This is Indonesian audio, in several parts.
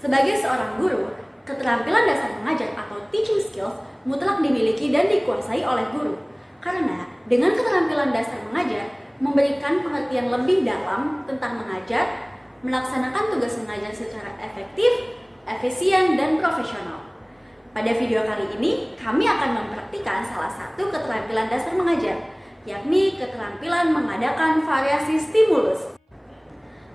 Sebagai seorang guru, keterampilan dasar mengajar atau teaching skills mutlak dimiliki dan dikuasai oleh guru. Karena dengan keterampilan dasar mengajar memberikan pengertian lebih dalam tentang mengajar, melaksanakan tugas mengajar secara efektif, efisien, dan profesional. Pada video kali ini, kami akan mempraktikkan salah satu keterampilan dasar mengajar, yakni keterampilan mengadakan variasi stimulus.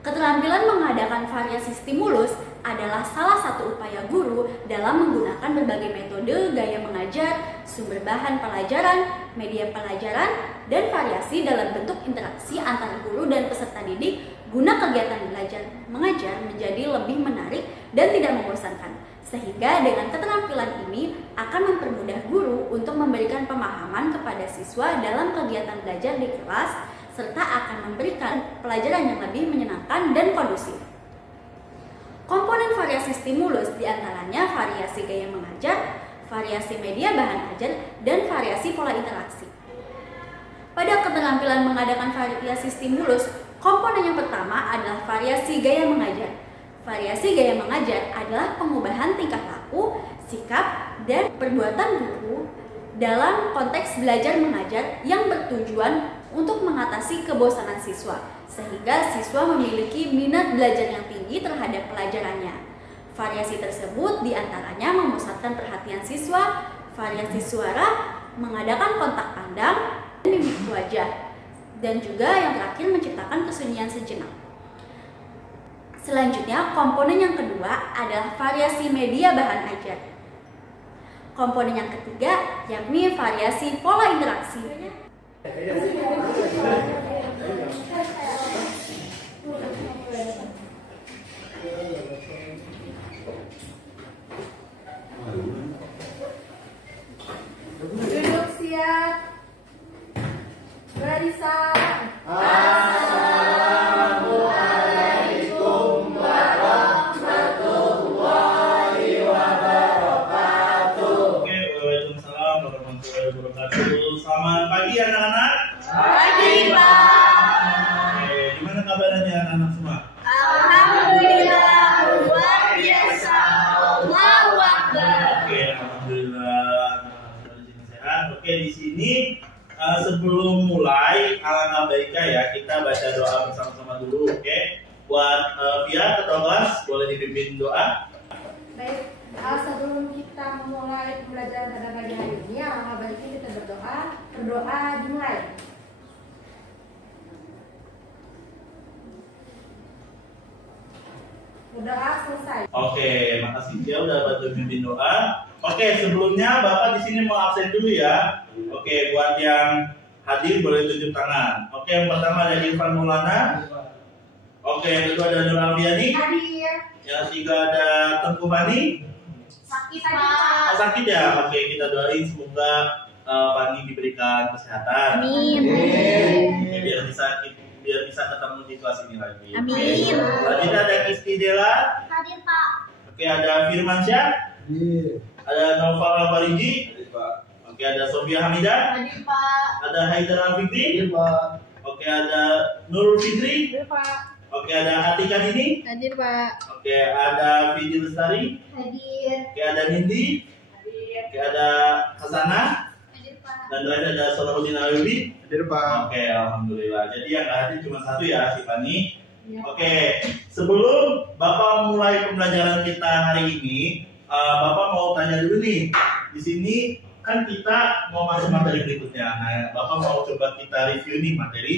Keterampilan mengadakan variasi stimulus adalah salah satu upaya guru dalam menggunakan berbagai metode gaya mengajar, sumber bahan pelajaran, media pelajaran, dan variasi dalam bentuk interaksi antara guru dan peserta didik guna kegiatan belajar mengajar menjadi lebih menarik dan tidak membosankan. Sehingga dengan keterampilan ini akan mempermudah guru untuk memberikan pemahaman kepada siswa dalam kegiatan belajar di kelas, serta akan memberikan pelajaran yang lebih menyenangkan dan kondusif. Komponen variasi stimulus diantaranya variasi gaya mengajar, variasi media bahan ajar, dan variasi pola interaksi. Pada keterampilan mengadakan variasi stimulus, komponen yang pertama adalah variasi gaya mengajar. Variasi gaya mengajar adalah pengubahan tingkah laku, sikap, dan perbuatan guru dalam konteks belajar mengajar yang bertujuan untuk mengatasi kebosanan siswa, sehingga siswa memiliki minat belajar yang tinggi terhadap pelajarannya. Variasi tersebut diantaranya memusatkan perhatian siswa, variasi suara, mengadakan kontak pandang, dan mimik wajah, dan juga yang terakhir menciptakan kesunyian sejenak. Selanjutnya, komponen yang kedua adalah variasi media bahan ajar. Komponen yang ketiga yakni variasi pola interaksi. Duduk siap. Barisan. Selamat pagi anak-anak. Pagi, Pak. Oke, gimana kabarnya anak-anak semua? Alhamdulillah, luar biasa. Allahu Akbar. Oke, alhamdulillah. Di sini sehat. Oke, di sini sebelum mulai alangkah baiknya ya kita baca doa bersama-sama dulu. Oke, buat Pia ketua kelas boleh dipimpin doa. Baik, sebelum kita memulai pembelajaran pada pagi hari ini, alangkah baiknya kita berdoa. Berdoa dimulai. Berdoa selesai. Oke, makasih Pia udah bantu pimpin doa. Oke, sebelumnya Bapak di sini mau absen dulu ya. Oke, buat yang hadir boleh tunjuk tangan. Oke, yang pertama ada Irfan Maulana. Oke, yang kedua ada Nur Alfiani. Hadir. Yang ketiga ada Tengku Fani. Sakit, Pak. Oh, sakit ya? Oke, kita doain semoga Fani diberikan kesehatan. Amin. Oke, biar bisa ketemu di kelas ini lagi. Amin. Selanjutnya ada Kristi Dela. Hadir, Pak. Oke, ada Firman Syah. Ada Naufal Al-Fariji. Oke, ada Sofia Hamidah. Hadir, Pak. Ada Haidar Al-Fikri. Oke, ada Nurul Fitri. Hadir, Pak. Oke, ada Atika Nini. Hadir, Pak. Oke, ada Vidi Lestari. Hadir. Oke, ada Nindi. Hadir. Oke, ada Hasanah. Hadir, Pak. Dan terakhir ada Salahuddin Ayubi. Hadir Pak. Oke, alhamdulillah. Jadi yang nggak hadir cuma satu ya, si Fani. Ya. Oke, sebelum Bapak mulai pembelajaran kita hari ini, Bapak mau tanya dulu nih. Di sini kan kita mau masuk materi berikutnya. Nah, Bapak mau coba kita review nih materi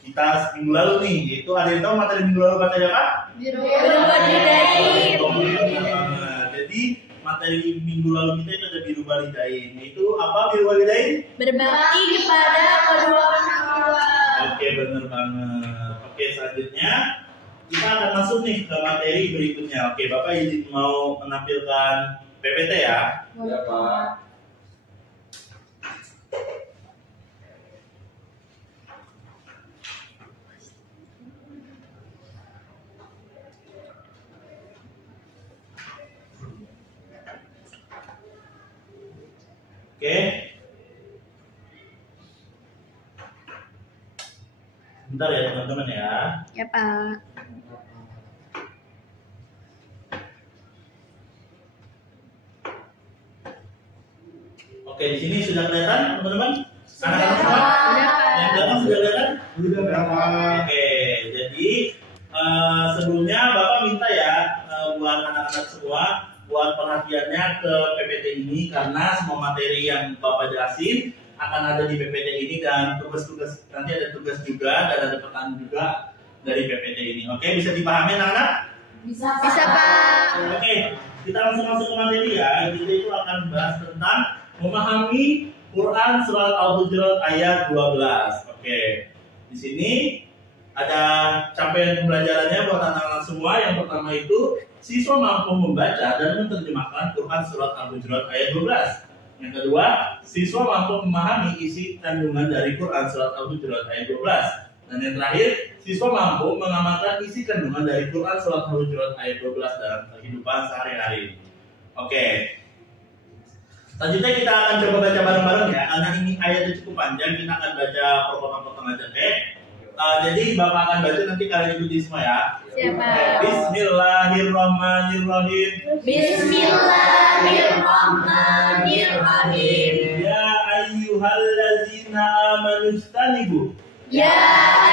kita minggu lalu nih. Yaitu ada yang tahu materi minggu lalu materi apa? Biru Walidain. Nah, jadi materi minggu lalu kita itu ada biru walidain. Itu apa biru walidain? Berbakti kepada kedua orang tua. Oke, bener banget. Oke, selanjutnya kita akan masuk nih ke materi berikutnya. Oke, Bapak izin mau menampilkan PPT ya. Ya Pak. Oke. Bentar ya teman-teman ya. Ya, Pak. di sini sudah kelihatan teman-teman? Anak-anak semua? Yang belakang sudah kelihatan? Oke, jadi sebelumnya Bapak minta ya buat anak-anak semua buat perhatiannya ke PPT ini karena semua materi yang Bapak jelasin akan ada di PPT ini dan tugas-tugas nanti ada tugas juga dan ada pertanyaan juga dari PPT ini. Oke, bisa dipahami anak-anak? Bisa Pak. Oke, kita langsung masuk ke materi ya. Kita itu akan bahas tentang memahami Quran surat Al-Hujurat ayat 12. Oke, di sini ada capaian pembelajarannya buat anak-anak semua. Yang pertama itu siswa mampu membaca dan menerjemahkan Quran surat Al-Hujurat ayat 12. Yang kedua, siswa mampu memahami isi kandungan dari Quran surat Al-Hujurat ayat 12. Dan yang terakhir, siswa mampu mengamalkan isi kandungan dari Quran surat Al-Hujurat ayat 12 dalam kehidupan sehari-hari. Oke. Selanjutnya kita akan coba baca bareng-bareng ya. Karena ini ayatnya cukup panjang, kita akan baca per potong-potong aja, oke? Jadi Bapak akan baca, nanti kalian ikuti semua ya. Siapa? Bismillahirrahmanirrahim. Bismillahirrahmanirrahim. Ya ayyuhallazina amanu istanibu. Ya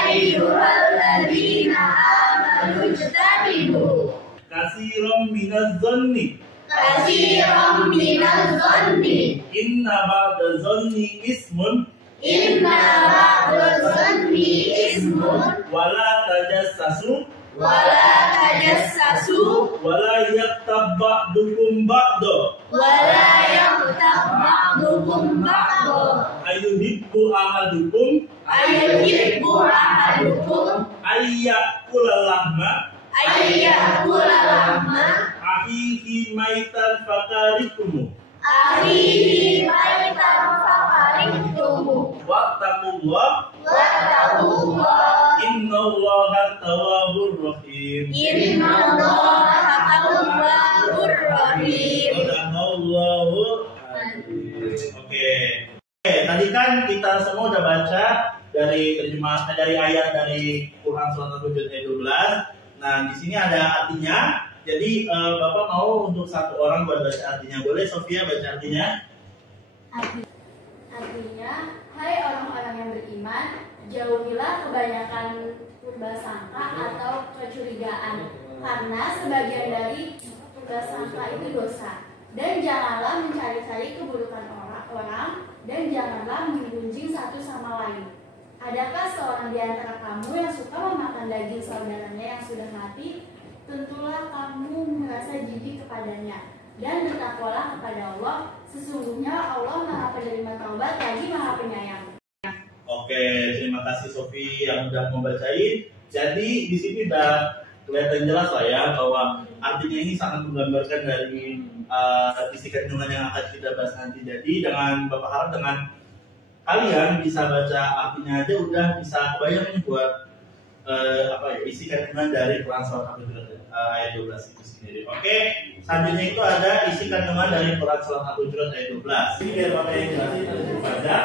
ayyuhalladzina amanu ijtanibu Katsiran minaz zanni. katsiran minaz zanni Inna ba'da zanni ismun. inna ba'da zanni ismun Wala tajassasu. wala tajassasu Wala yaktab ba'dukum ba'da. wala yaghtab ba'dukum ba'da Ayuhibbu ahadukum ayyuhibbu ahadukum ayyakula lahma ayyakula lahma akhihi maitan fakaritumu. akhihi maitan fakaritumu Wattaqullah wattaqullah innallaha tawwabur rahim. innallaha tawwabur rahim. Sadaqallahu azim. Oke, tadi kan kita semua udah baca dari terjemah dari ayat dari Quran surat Al-Hujurat ayat 12. Nah, di sini ada artinya. Jadi Bapak mau untuk satu orang buat baca artinya. Boleh Sofia baca artinya? Artinya, hai orang-orang yang beriman, jauhilah kebanyakan prasangka atau kecurigaan, karena sebagian dari prasangka itu dosa. Dan janganlah mencari-cari keburukan orang, dan janganlah menggunjing satu sama lain. Adakah seorang di antara kamu yang suka memakan daging saudaranya yang sudah mati? Tentulah kamu merasa jijik kepadanya. Dan bertakwalah kepada Allah, sesungguhnya Allah Maha Penerima Taubat lagi Maha Penyayang. Oke, terima kasih Sofi yang udah membacain. Jadi di sini udah kelihatan jelas lah ya bahwa artinya ini sangat menggambarkan dari isi kandungan yang akan kita bahas nanti. Jadi dengan Bapak harap dengan kalian bisa baca artinya aja udah bisa kebayang nih buat isi kandungan dari Quran surat Al-Hujurat ayat 12 itu sendiri. Oke, selanjutnya itu ada isi kandungan dari Quran surat Al-Hujurat ayat 12. Ini biar Bapak yang jelasin ada cukup banyak.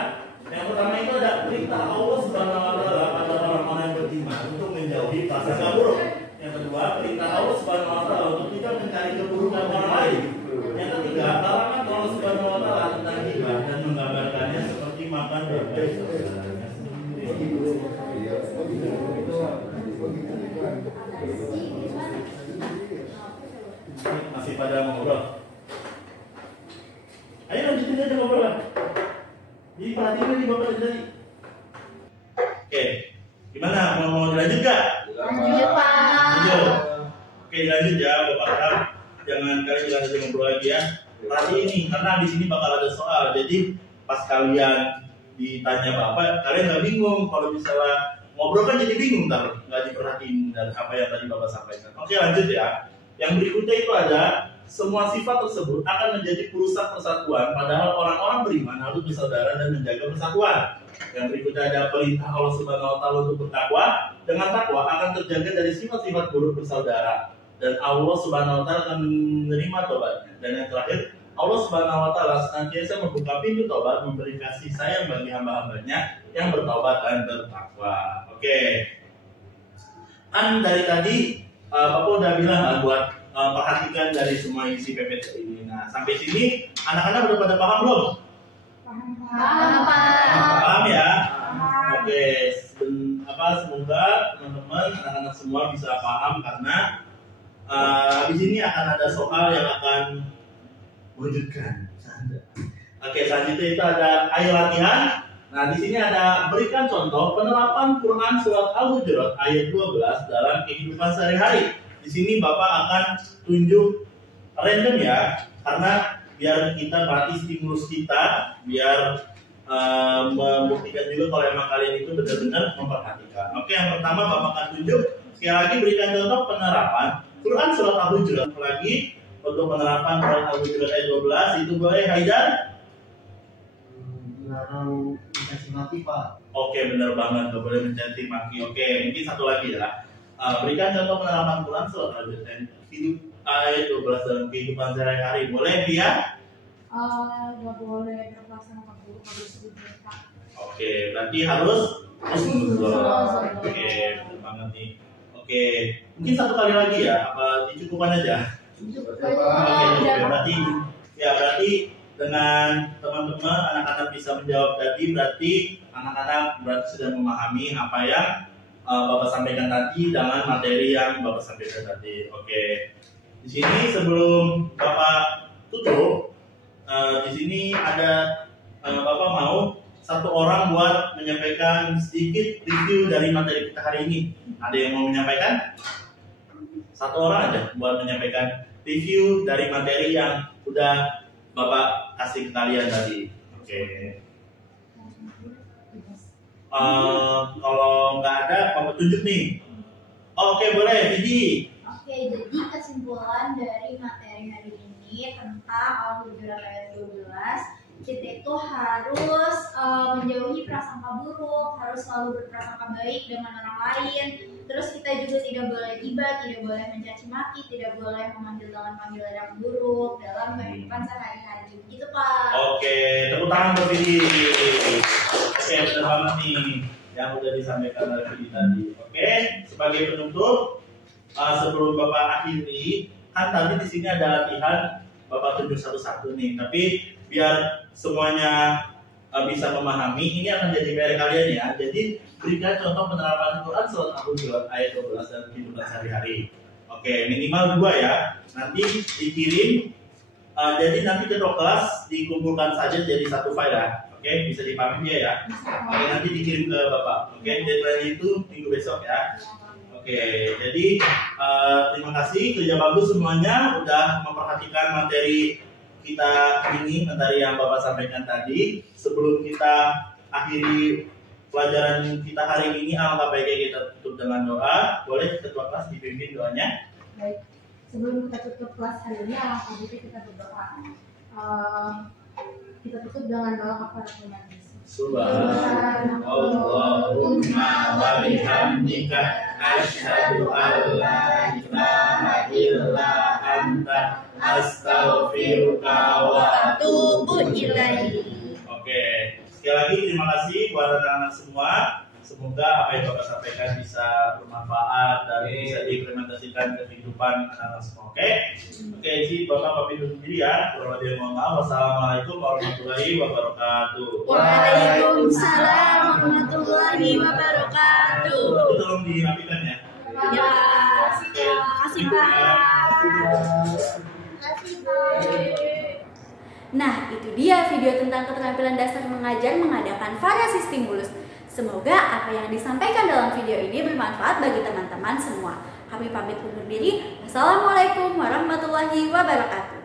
Yang pertama itu ada perintah Allah Subhanahu wa taala pada orang-orang yang beriman untuk menjauhi prasangka buruk. Yang kedua, perintah Allah Subhanahu wa taala untuk tidak mencari keburukan orang lain. Yang ketiga, larangan Allah Subhanahu wa taala tentang ghibah dan menggambarkannya seperti makan bebek saudaranya sendiri. Masih pada ngobrol? Ayo lanjutin aja ngobrol lah. Jadi perhatiin nih Bapak dari tadi. Oke, gimana? Mau dilanjut gak? Lanjut Pak. Lanjut. Oke, lanjut ya Bapak harap jangan kalian jangan saja ngobrol lagi ya. Perhatiin ini karena di sini bakal ada soal. Jadi pas kalian ditanya Bapak, kalian nggak bingung kalau misalnya ngobrol kan jadi bingung ntar nggak diperhatiin dan apa yang tadi Bapak sampaikan. Oke, lanjut ya. Yang berikutnya itu ada semua sifat tersebut akan menjadi perusak persatuan, padahal orang-orang beriman harus bersaudara dan menjaga persatuan. Yang berikutnya ada perintah Allah Subhanahu wa taala untuk bertakwa. Dengan takwa akan terjaga dari sifat-sifat buruk bersaudara dan Allah Subhanahu wa taala akan menerima tobatnya. Dan yang terakhir, Allah Subhanahu wa taala senantiasa membuka pintu tobat, memberi kasih sayang bagi hamba-hambanya yang bertobat dan bertakwa. Oke. Kan dari tadi Bapak udah bilang buat perhatikan dari semua isi PPT ini. Nah, sampai sini anak-anak udah pada paham belum? anak-anak semua bisa paham karena di sini akan ada soal yang akan mewujudkan. Oke, selanjutnya itu ada ayo latihan. Nah, di sini ada berikan contoh penerapan Quran surat Al-Hujurat ayat 12 dalam kehidupan sehari-hari. Di sini Bapak akan tunjuk random ya, karena biar kita berarti stimulus kita, biar membuktikan juga kalau emang kalian itu benar-benar memperhatikan. Oke, yang pertama Bapak akan tunjuk sekali lagi berikan contoh penerapan Quran surat Al-Hujurat. Lagi untuk penerapan Quran Al-Hujurat ayat 12 itu boleh Haidar? Dilarang mencaci maki, Pak. Oke, benar banget, gak boleh mencaci maki. Oke, mungkin satu lagi ya. Berikan contoh penerapan Quran surat Al-Hujurat ayat 12 dalam kehidupan sehari-hari. Boleh Via? Nggak boleh berpasangan sama guru, harus sujud, Pak. Oke, berarti harus husnuzon. Oke, benar banget nih. Oke, mungkin satu kali lagi ya, apa dicukupkan aja? Oke, berarti dengan teman-teman anak-anak bisa menjawab tadi, berarti anak-anak sudah memahami apa yang Bapak sampaikan tadi dengan materi yang Bapak sampaikan tadi. Oke, di sini sebelum Bapak tutup, di sini ada Bapak mau satu orang buat menyampaikan sedikit review dari materi kita hari ini. Ada yang mau menyampaikan? Satu orang aja buat menyampaikan review dari materi yang udah Bapak kasih ke kalian tadi. Oke. Kalau nggak ada, Bapak tunjuk nih. Oke, boleh, Vidi. Oke, jadi kesimpulan dari materi hari ini tentang Al-Hujurat ayat 12, kita itu harus menjauhi prasangka buruk, harus selalu berprasangka baik dengan orang lain. Terus kita juga tidak boleh gibah, tidak boleh mencaci maki, tidak boleh memanggil dengan panggilan yang buruk dalam kehidupan sehari-hari. Gitu, Pak. Oke, tepuk tangan buat Vidi. Oke, benar banget nih yang udah disampaikan oleh Vidi tadi. Oke, sebagai penutup, sebelum Bapak akhiri, kan tadi di sini ada latihan Bapak tunjuk satu-satu nih. Tapi biar semuanya bisa memahami, ini akan jadi PR kalian ya. Jadi berikan contoh penerapan Quran surat Al-Hujurat ayat 12 dalam kehidupan sehari-hari. Oke, minimal 2 ya. Nanti dikirim. Jadi nanti kedua kelas dikumpulkan saja jadi satu file ya. Oke, bisa dipahami ya. Oke, nanti dikirim ke Bapak. Oke, deadline itu minggu besok ya. Oke, jadi terima kasih, kerja bagus semuanya udah memperhatikan materi kita ini, materi yang Bapak sampaikan tadi. Sebelum kita akhiri pelajaran kita hari ini, alangkah baiknya kita tutup dengan doa. Boleh ketua kelas dipimpin doanya? Baik, sebelum kita tutup kelas hari ini, alangkah baiknya kita berdoa. Kita tutup dengan doa kafaratul majlis. Subhanallahumma wa bihamdika asyhadu an la ilaha illa anta astaghfiruka wa atubu ilaik. Oke, sekali lagi terima kasih buat anak-anak semua. Semoga apa yang Bapak sampaikan bisa bermanfaat dan bisa diimplementasikan ke kehidupan anak-anak semua. Oke, jadi Bapak pamit undur diri ya. Wassalamualaikum warahmatullahi wabarakatuh. Waalaikumsalam warahmatullahi wabarakatuh. Tapi tolong dirapikan ya. Ya, kasih Pak. Nah, itu dia video tentang keterampilan dasar mengajar mengadakan variasi stimulus. Semoga apa yang disampaikan dalam video ini bermanfaat bagi teman-teman semua. Kami pamit undur diri. Wassalamualaikum warahmatullahi wabarakatuh.